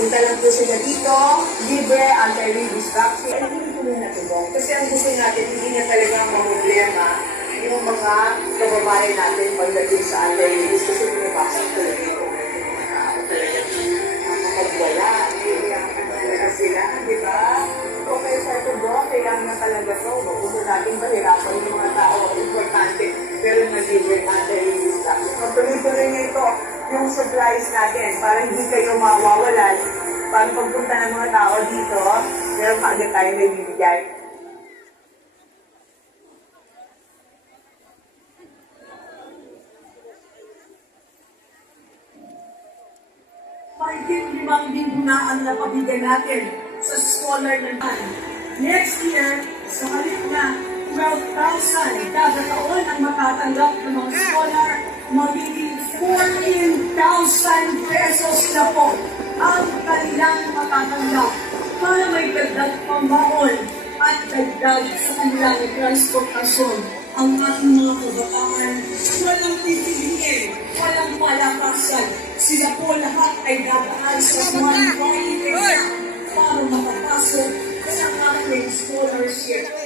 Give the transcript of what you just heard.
Punta lang po sila dito, libre, anti-rabies vaccine. Ay, hindi po ito, Dok. Kasi ang gusto natin, hindi na talaga problema yung mga kababayan natin pagdating sa anti-rabies kasi pinapasok talaga yung mga tao talaga sila, di ba? Okay, sa ito, Dok, kailangan na talaga ito. Gusto natin mahirapan yung mga yung supplies natin para hindi kayo mawawalan. Para pagpunta ng mga tao dito, meron kaagad tayo may bibigay. Mahigit limang bingunaan na pabigyan natin sa scholar naman. Next year, sa halip na 12,000 kada taon ang matatanggap ng mga scholar, magiging 14,000 pesos na po ang kanilang matatanggap para may dagdag pambaon at dagdag sa kanilang transportasyon ang ating mga kabataan. Walang titigin, walang palakasan. Sila po lahat ay dadaan sa one point para makapasok sa ating scholarship.